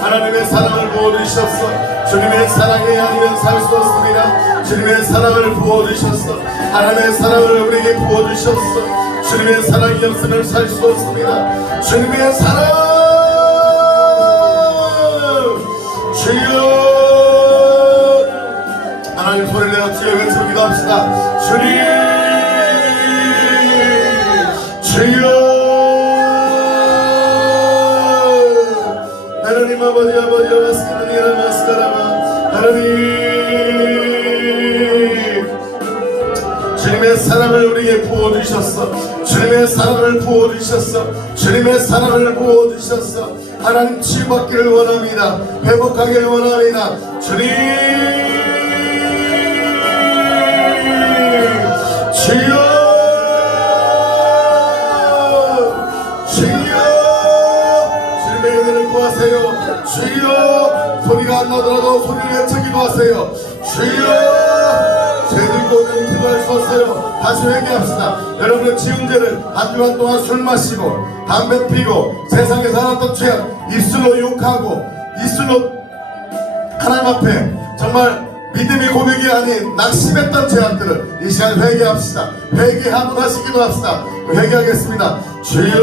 하나님의 사랑을 부어주셨어. 주님의 사랑이 아니면 살 수 없습니다. 주님의 사랑을 부어주셨어. 하나님의 사랑을 우리에게 부어주셨어. 주님의 사랑이 없으면 살 수 없습니다. 주님의 사랑 주여 하나님 소리를 내어 주여 외치고 기도합시다. 주님 주여 하나님 아버지 마스카라마 하나님 주님의 사랑을 우리에게 부어주셨어. 주님의 사랑을 부어주셨어. 주님의 사랑을 부어주셨어. 하나님 치유받기를 원합니다. 회복하기를 원합니다. 주님 주여 주여 주님의 은혜를 구하세요. 주여 소리가 안 나더라도 소리를 외치기도 하세요. 주여 죄들고 오늘 기도할 수 없어요. 다시 회개합시다. 여러분의 지은 죄를 한 주간 동안 술 마시고 담배 피고 세상에 살았던 죄악 입술로 욕하고 입술로 하나님 앞에 정말 믿음의 고백이 아닌 낙심했던 죄악들을 이 시간 회개합시다. 회개하고 다시 기도합시다. 회개하겠습니다. 주여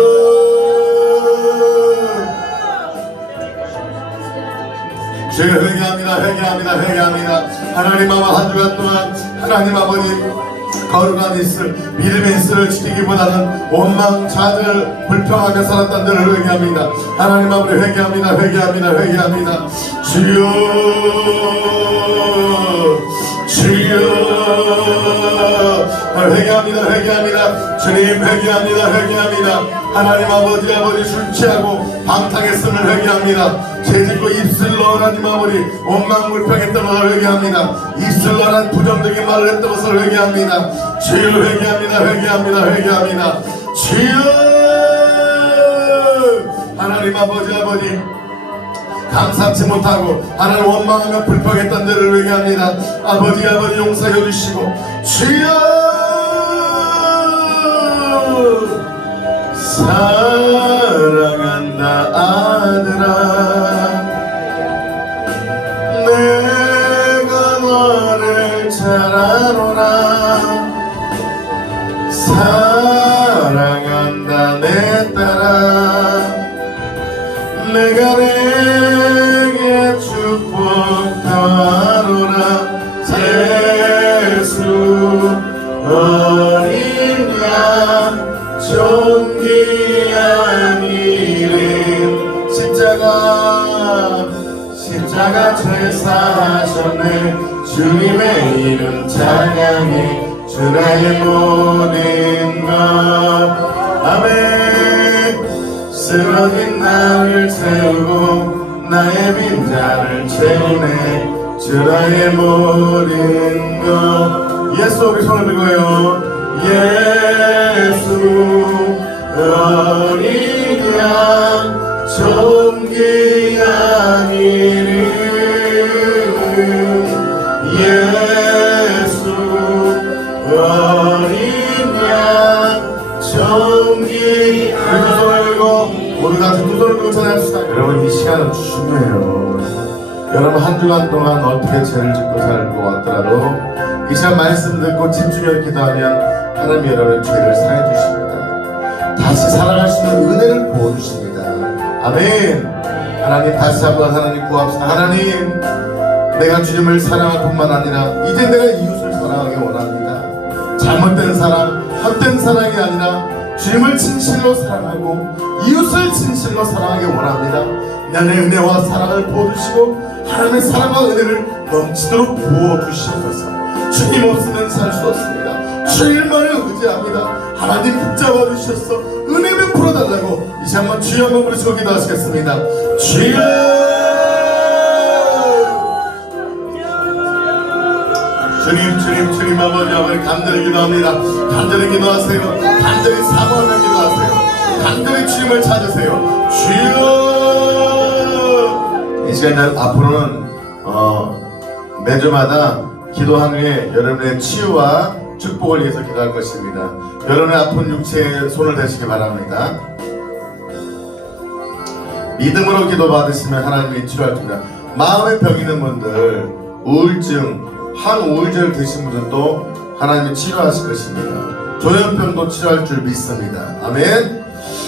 주여 회개합니다. 하나님 아버지 한 주간 동안 하나님 아버지 거룩한 이슬, 믿음의 이슬을 지키기보다는 원망, 좌절, 불평하며 살았던 데를 회개합니다. 하나님 앞에 회개합니다. 회개합니다. 회개합니다. 주여, 회개합니다. 회개합니다. 주님, 회개합니다. 회개합니다. 하나님 아버지 술 취하고 방탕했음을 회개합니다. 죄짓고 입술로 하나님 아버지 원망 불평했던 것을 회개합니다. 입술로 한 부정적인 말을 했던 것을 회개합니다. 주여, 회개합니다. 회개합니다. 회개합니다. 주여, 하나님 아버지 감사치 못하고 하나님 원망하며 불평했던 데를 회개합니다. 아버지 용서해 주시고 주여, 사랑한다 아들아, 내가 너를 잘 아노라. 사랑한다 내 딸아, 내가 내게 축복 더하노라. 예수 어린 양 존귀한 이름, 십자가 죄사하셨네. 주님의 이름 찬양해 주나의 모든 것. 아멘. 쓰러진 나를 채우고 나의 빈자를 채우네. 주나의 모든 것. 예수, 우리 손을 들고요. 예수 어린 양 존귀한 이름, 예수 어린 양 존귀한. 우리 두 손을 들고 모두 같이 두 손을 들고 찬양합시다. 여러분, 이 시간은 중요해요. 여러분, 한 주간 동안 어떻게 죄를 짓고 살고 왔더라도 이 시간 말씀 듣고 집중해서 기도하면 하나님이 여러분의 죄를 사해 주십니다. 다시 살아갈 수 있는 은혜를 부어주십니다. 아멘. 하나님, 다시 한번 하나님 구합시다. 하나님, 내가 주님을 사랑할 뿐만 아니라 이제 내가 이웃을 사랑하기 원합니다. 잘못된 사랑, 헛된 사랑이 아니라 주님을 진실로 사랑하고 이웃을 진실로 사랑하기 원합니다. 나의 은혜와 사랑을 부어주시고 하나님의 사랑과 은혜를 넘치도록 부어주시옵소서. 주님 없으면 살 수 없습니다. 주님만을 의지합니다. 하나님 붙잡아 주셔서 은혜 베풀어 달라고 이제 한번 주여 한번 부르시고 기도하시겠습니다. 주여, 주님 아버지 간절히 기도합니다. 간절히 기도하세요. 간절히 사모하며 기도하세요. 간절히 주님을 찾으세요. 주여. 이 시간 앞으로는 매주마다 기도한 후에 여러분의 치유와 축복을 위해서 기도할 것입니다. 여러분의 아픈 육체에 손을 대시기 바랍니다. 믿음으로 기도 받으시면 하나님이 치료할 겁니다. 마음의 병 있는 분들, 우울증, 항우울제를 드신 분들도 하나님이 치료하실 것입니다. 조현병도 치료할 줄 믿습니다. 아멘.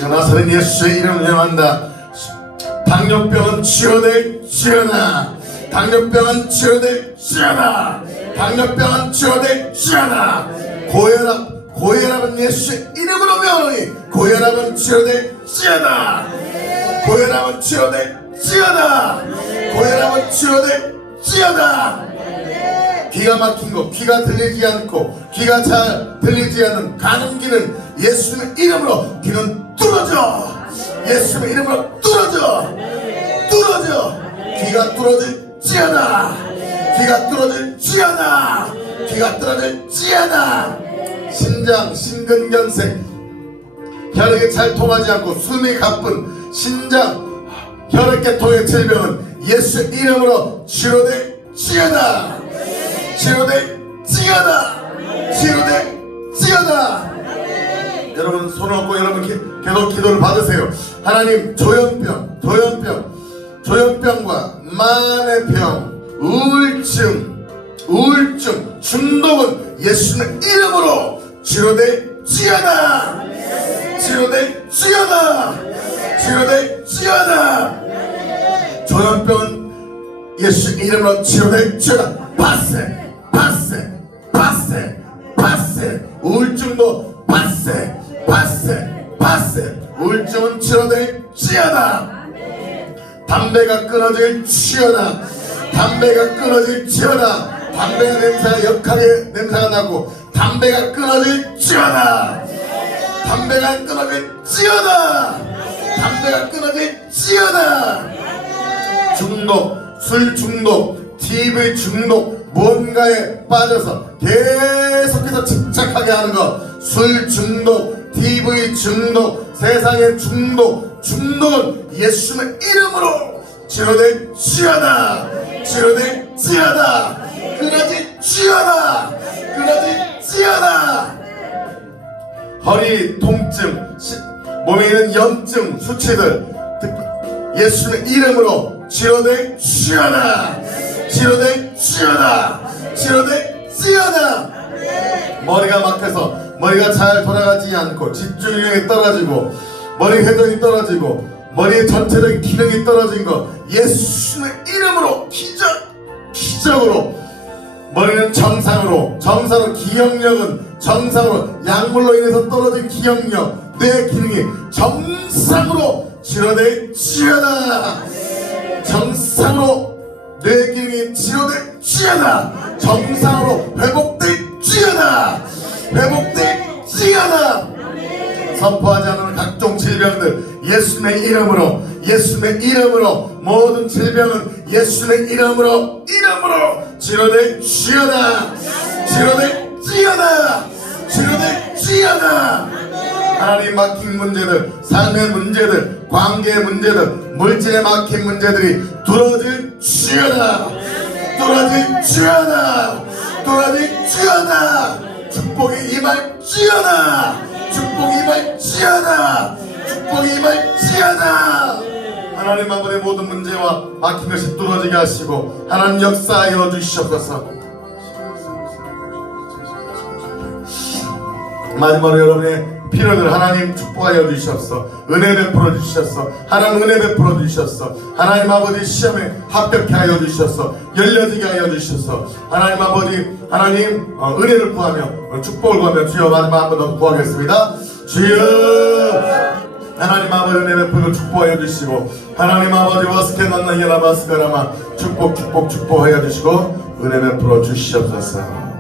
나사렛 예수의 이름을 명한다. 당뇨병은 치료되지어다. 당뇨병은 치료되지어다. 당뇨병은 치료되지어다. 고혈압은 예수의 이름으로 명하노니 고혈압은 치료되지어다. 고혈압은 치료되지어다. 고혈압은 치료되지어다. 귀가 막힌 거, 귀가 들리지 않고 귀가 잘 들리지 않는 감기는 예수의 이름으로 귀는 뚫어져. 예수의 이름으로 뚫어져. 귀가 뚫어질지어다. 귀가 뚫어질지어다. 귀가 뚫어질지어다. 신장, 심근경색, 혈액이 잘 통하지 않고 숨이 가쁜 신장, 혈액계통의 질병은 예수의 이름으로 치료되지어다. 치료되지어다. 여러분 손을 얹고 여러분 계속 기도를 받으세요. 하나님, 조현병과 마음의 병, 우울증, 중독은 예수의 이름으로 치료되지어다. 조현병은 예수 이름으로 치료되지어다. 파세. 우울증도 빠세 빠세 빠세. 우울증은 치료될지어다. 담배가 끊어질지어다. 담배가 끊어질지어다. 담배 냄새가 역하게 냄새가 나고 담배가 끊어질지어다. 담배가 끊어질지어다. 담배가 끊어질지어다. 중독, 술 중독, TV 중독, 뭔가에 빠져서 계속해서 집착하게 하는 것. 술 중독, TV 중독, 세상의 중독. 중독은 예수의 이름으로 치료될지어다. 치료될지어다. 끊어질지어다. 끊어질지어다. 허리 통증, 몸에 있는 염증, 수치들 예수의 이름으로 치료될지어다. 치료될지어다. 치료될지어다. 머리가 막혀서 머리가 잘 돌아가지 않고 집중력이 떨어지고 머리 회전이 떨어지고 머리의 전체적인 기능이 떨어진 것 예수의 이름으로 기적으로 머리는 정상으로 기억력은 정상으로 약물로 인해서 떨어진 기억력 뇌 기능이 정상으로 치료될지어다. 정상으로 뇌 기능이 치료될지어다. 정상으로 회복될지어다. 회복될지어다. 선포하지 않는 각종 질병들 예수의 이름으로 모든 질병은 예수의 이름으로 치료될지어다. 치료될지어다. 치료될지어다. 하나님 막힌 문제들, 삶의 문제들, 관계의 문제들, 물질에 막힌 문제들이 뚫어질지어다. 뚫어질지어다. 뚫어질지어다. 축복이 임할지어다. 축복이 임할지어다. 축복이 임할지어다. 하나님 아버지의 모든 문제와 막힌 것이 뚫어지게 하시고 하나님 역사하여 주시옵소서. 마지막으로 여러분의 필요들 하나님 축복하여 주시옵소서. 은혜 베풀어 주시옵소서. 하나님 은혜 베풀어 주시옵소서. 하나님 아버지 시험에 합격케 하여 주시옵소서. 열려지게 하여 주시옵소서. 하나님 아버지 하나님 은혜를 구하며 축복을 구하며 주여 마지막 한 번 더 구하겠습니다. 주여 하나님 아버지 은혜 베풀어 축복하여 주시고 하나님 아버지 와스케난나 예라바스카라마 축복하여 주시고 은혜 베풀어 주시옵소서.